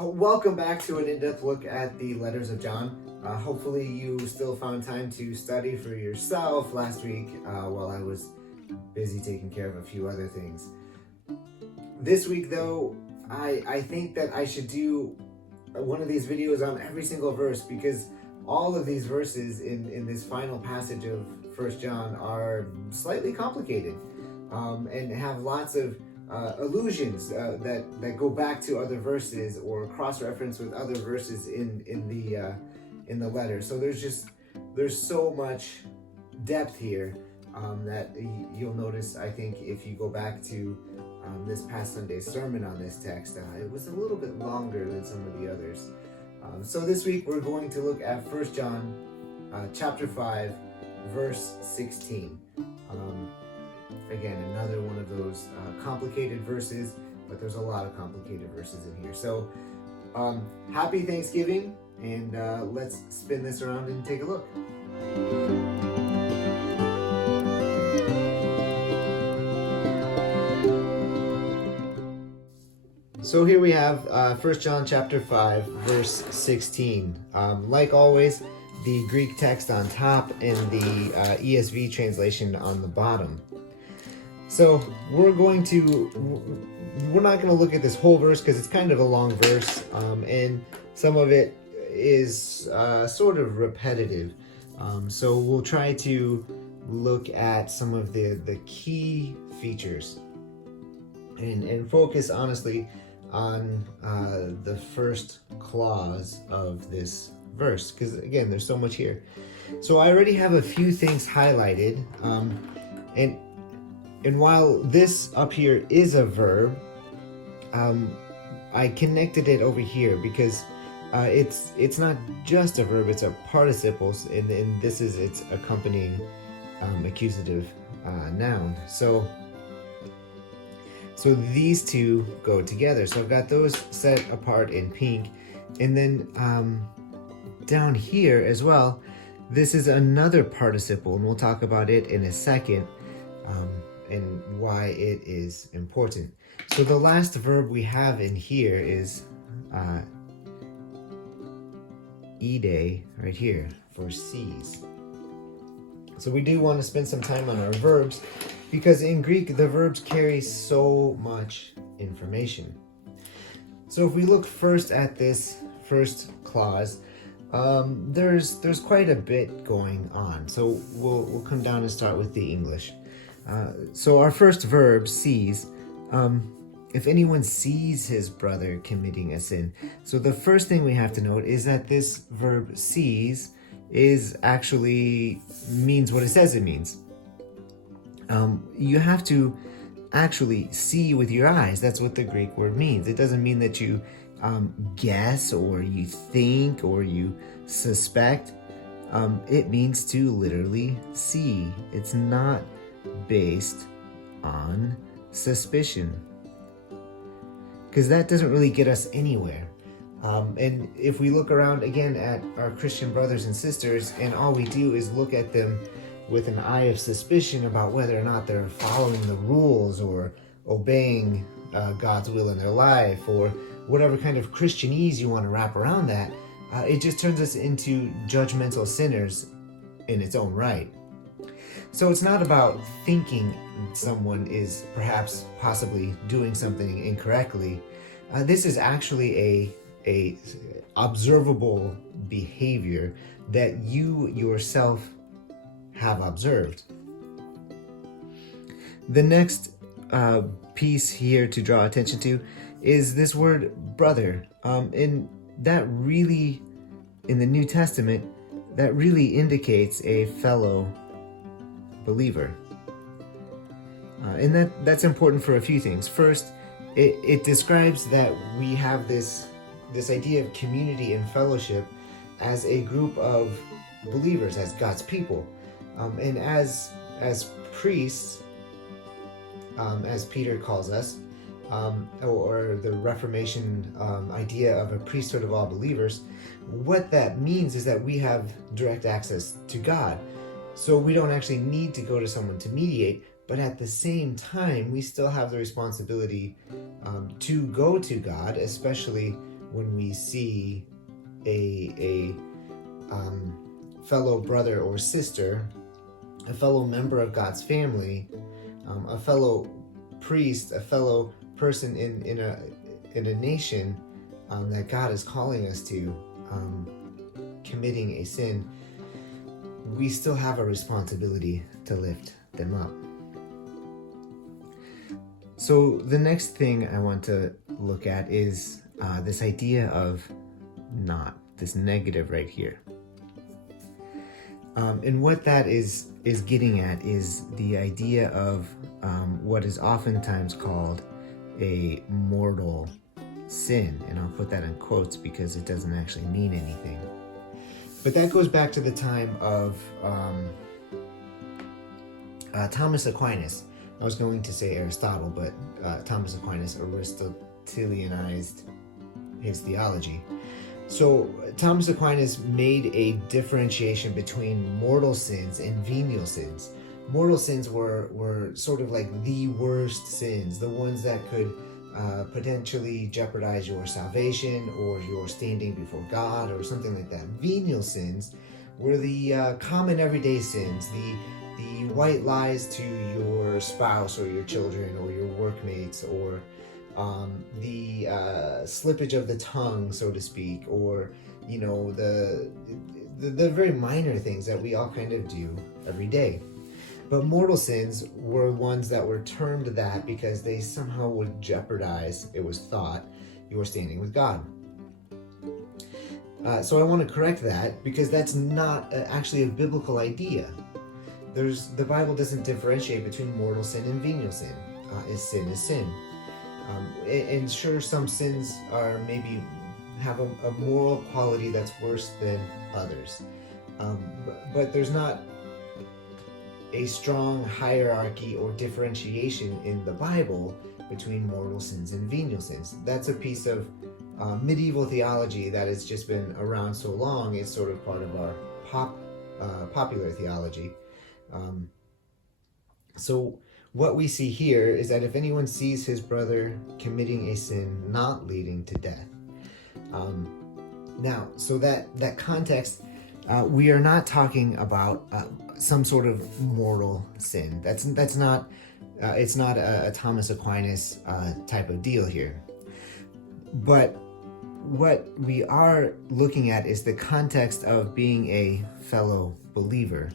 Welcome back to an in-depth look at the letters of John. Hopefully you still found time to study for yourself last week while I was busy taking care of a few other things. This week though, I think that I should do one of these videos on every single verse, because all of these verses in this final passage of 1 John are slightly complicated and have lots of allusions that go back to other verses or cross-reference with other verses in the letter. So there's so much depth here that you'll notice. I think if you go back to this past Sunday's sermon on this text, it was a little bit longer than some of the others. So this week we're going to look at 1 John chapter 5 verse 16. Again, another one of those complicated verses, but there's a lot of complicated verses in here. So happy Thanksgiving, and let's spin this around and take a look. So here we have 1 John chapter 5 verse 16. Like always, the Greek text on top and the ESV translation on the bottom. So we're not going to look at this whole verse because it's kind of a long verse, and some of it is sort of repetitive. So we'll try to look at some of the key features and focus honestly on the first clause of this verse, because again, there's so much here. So I already have a few things highlighted, and while this up here is a verb, I connected it over here because it's not just a verb, it's a participle, and this is its accompanying accusative noun. So these two go together. So I've got those set apart in pink, and then down here as well, this is another participle, and we'll talk about it in a second. And why it is important. So the last verb we have in here is ide, right here, for sees. So we do want to spend some time on our verbs, because in Greek the verbs carry so much information. So if we look first at this first clause, there's quite a bit going on. So we'll come down and start with the English. So our first verb, sees, if anyone sees his brother committing a sin. So the first thing we have to note is that this verb sees is actually means what it says it means. You have to actually see with your eyes. That's what the Greek word means. It doesn't mean that you guess or you think or you suspect. It means to literally see. It's not based on suspicion, because that doesn't really get us anywhere. And if we look around again at our Christian brothers and sisters, and all we do is look at them with an eye of suspicion about whether or not they're following the rules or obeying God's will in their life, or whatever kind of Christianese you want to wrap around that, it just turns us into judgmental sinners in its own right. So it's not about thinking someone is perhaps possibly doing something incorrectly. This is actually a observable behavior that you yourself have observed. The next piece here to draw attention to is this word brother. And that really, in the New Testament, that really indicates a fellow believer. And that's important for a few things. First, it describes that we have this idea of community and fellowship as a group of believers, as God's people, and as priests, as Peter calls us, or the Reformation idea of a priesthood of all believers. What that means is that we have direct access to God. So we don't actually need to go to someone to mediate, but at the same time, we still have the responsibility to go to God, especially when we see a fellow brother or sister, a fellow member of God's family, a fellow priest, a fellow person in a nation that God is calling us to, committing a sin, we still have a responsibility to lift them up. So the next thing I want to look at is this idea of not, this negative right here. And what that is getting at is the idea of what is oftentimes called a mortal sin. And I'll put that in quotes because it doesn't actually mean anything. But that goes back to the time of Thomas Aquinas. I was going to say Aristotle, but Thomas Aquinas Aristotelianized his theology. So Thomas Aquinas made a differentiation between mortal sins and venial sins. Mortal sins were sort of like the worst sins, the ones that could potentially jeopardize your salvation or your standing before God or something like that. Venial sins were the common everyday sins, the white lies to your spouse or your children or your workmates, or the slippage of the tongue, so to speak, or the very minor things that we all kind of do every day. But mortal sins were ones that were termed that because they somehow would jeopardize, it was thought, your standing with God. So I want to correct that because that's not actually a biblical idea. The Bible doesn't differentiate between mortal sin and venial sin. Sin is sin. And sure, some sins are maybe have a moral quality that's worse than others. But there's not a strong hierarchy or differentiation in the Bible between mortal sins and venial sins. That's a piece of medieval theology that has just been around so long. It's sort of part of our popular theology. So what we see here is that if anyone sees his brother committing a sin not leading to death. Now, so that context, we are not talking about some sort of mortal sin. That's not. It's not a Thomas Aquinas type of deal here. But what we are looking at is the context of being a fellow believer.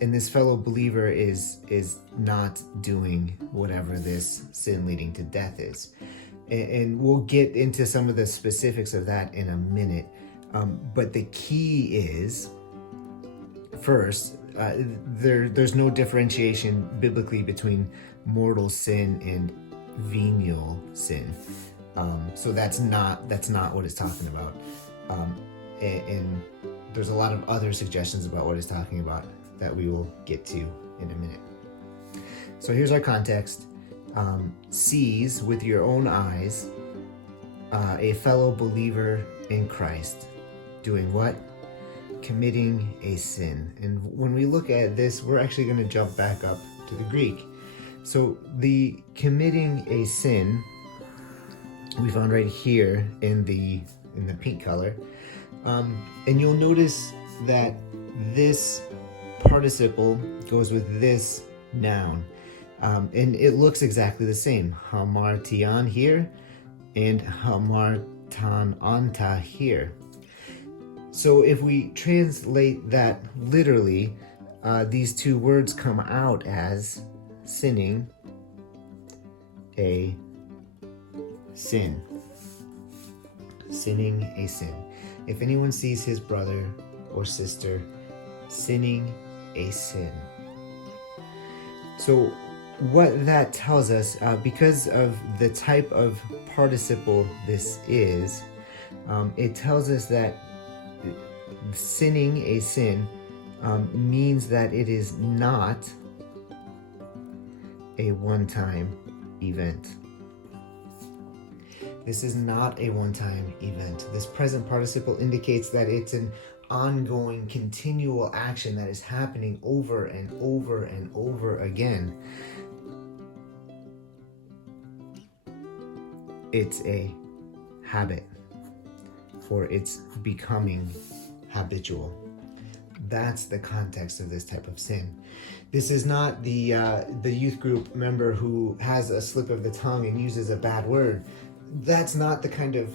And this fellow believer is not doing whatever this sin leading to death is. And we'll get into some of the specifics of that in a minute. But the key is, first, there's no differentiation biblically between mortal sin and venial sin. So that's not what it's talking about. And there's a lot of other suggestions about what it's talking about that we will get to in a minute. So here's our context. Sees with your own eyes a fellow believer in Christ doing what? Committing a sin. And when we look at this, we're actually going to jump back up to the Greek. So the committing a sin we found right here in the pink color. And you'll notice that this participle goes with this noun. And it looks exactly the same. Hamartion here and hamartan anta here. So if we translate that literally, these two words come out as sinning a sin. Sinning a sin. If anyone sees his brother or sister sinning a sin. So what that tells us, because of the type of participle this is, it tells us that sinning a sin means that it is not a one-time event. This is not a one-time event. This present participle indicates that it's an ongoing, continual action that is happening over and over and over again. It's a habit, for it's becoming habitual. That's the context of this type of sin. This is not the youth group member who has a slip of the tongue and uses a bad word. That's not the kind of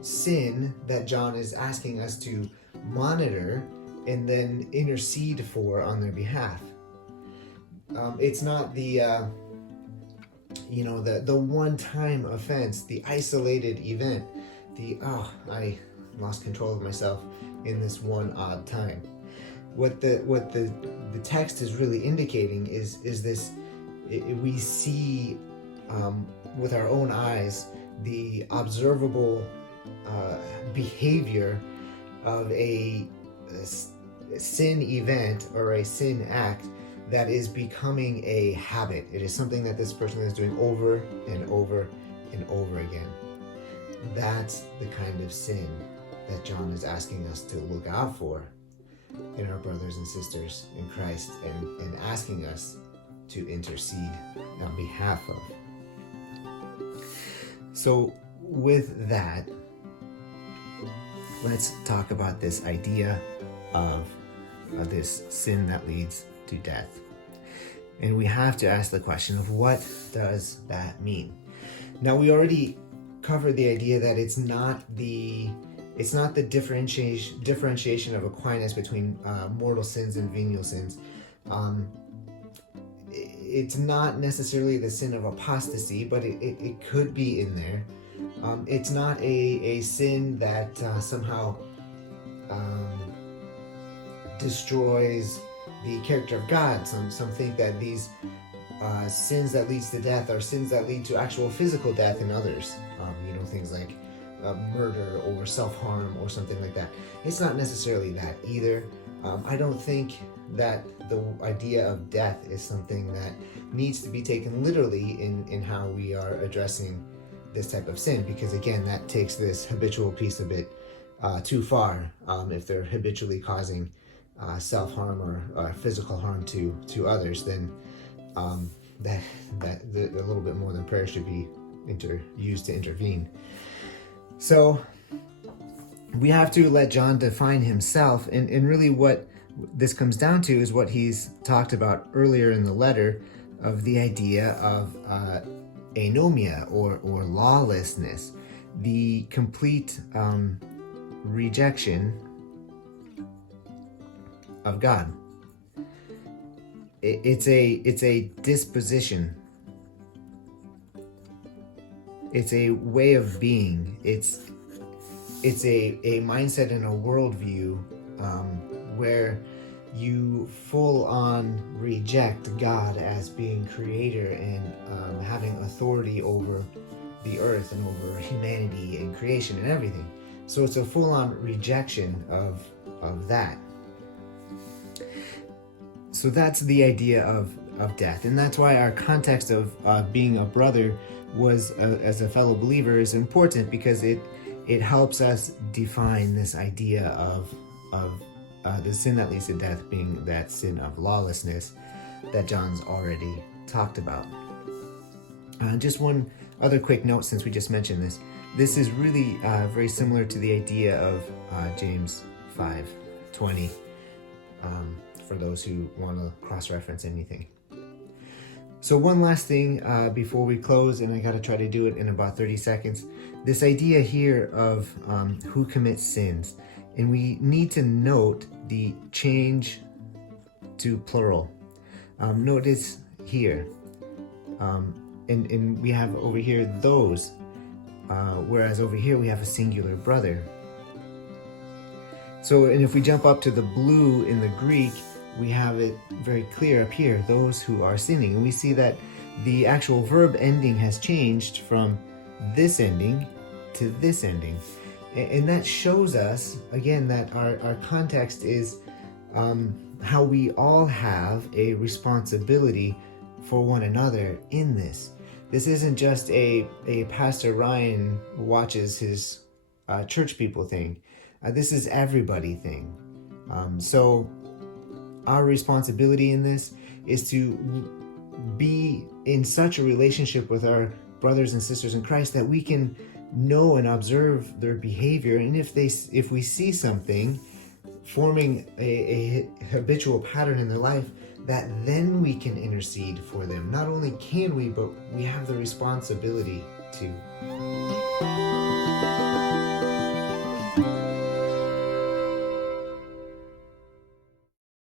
sin that John is asking us to monitor and then intercede for on their behalf. It's not the one-time offense, the isolated event, I lost control of myself in this one odd time. What the text is really indicating is this: we see with our own eyes the observable behavior of a sin event or a sin act that is becoming a habit. It is something that this person is doing over and over and over again. That's the kind of sin that John is asking us to look out for in our brothers and sisters in Christ, and asking us to intercede on behalf of. So with that, let's talk about this idea of this sin that leads to death. And we have to ask the question of, what does that mean? Now, we already covered the idea that it's not the differentiation of Aquinas between mortal sins and venial sins. It's not necessarily the sin of apostasy, but it could be in there. It's not a sin that somehow destroys the character of God. Some think that these sins that leads to death are sins that lead to actual physical death in others. Things like murder or self-harm or something like that. It's not necessarily that either. I don't think that the idea of death is something that needs to be taken literally in how we are addressing this type of sin, because again, that takes this habitual piece a bit too far. If they're habitually causing self-harm or physical harm to others, then that a little bit more than prayer should be used to intervene. So we have to let John define himself, and really what this comes down to is what he's talked about earlier in the letter, of the idea of anomia or lawlessness, the complete rejection of God. It's a disposition. It's a way of being. It's a mindset and a worldview where you full on reject God as being creator and having authority over the earth and over humanity and creation and everything. So it's a full on rejection of that. So that's the idea of death, and that's why our context of being a brother was as a fellow believer is important, because it helps us define this idea of the sin that leads to death being that sin of lawlessness that John's already talked about. Just one other quick note, since we just mentioned this. This is really very similar to the idea of James 5:20, for those who want to cross-reference anything. So one last thing before we close, and I got to try to do it in about 30 seconds. This idea here of who commits sins. And we need to note the change to plural. Notice here. And we have over here those, whereas over here we have a singular brother. So, and if we jump up to the blue in the Greek, we have it very clear up here, those who are sinning. And we see that the actual verb ending has changed from this ending to this ending. And that shows us, again, that our context is how we all have a responsibility for one another in this. This isn't just a Pastor Ryan watches his church people thing. This is everybody thing. So our responsibility in this is to be in such a relationship with our brothers and sisters in Christ that we can know and observe their behavior, and if we see something forming a habitual pattern in their life, that then we can intercede for them. Not only can we, but we have the responsibility to.